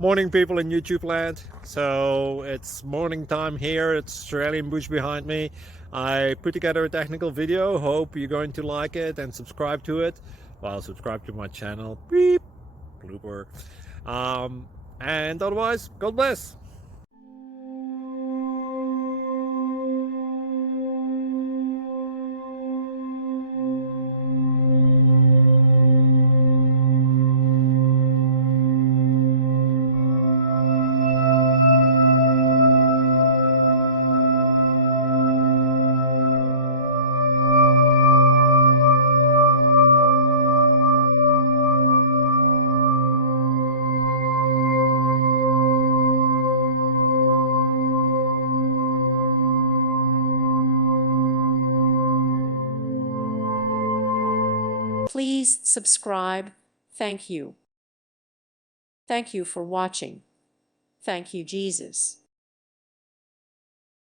Morning, people in YouTube land. So it's morning time here. It's Australian bush behind me. I put together a technical video. Hope you're going to like it and subscribe to it. Well, subscribe to my channel. Beep. Blooper. And otherwise, God bless. Please subscribe. Thank you. Thank you for watching. Thank you, Jesus.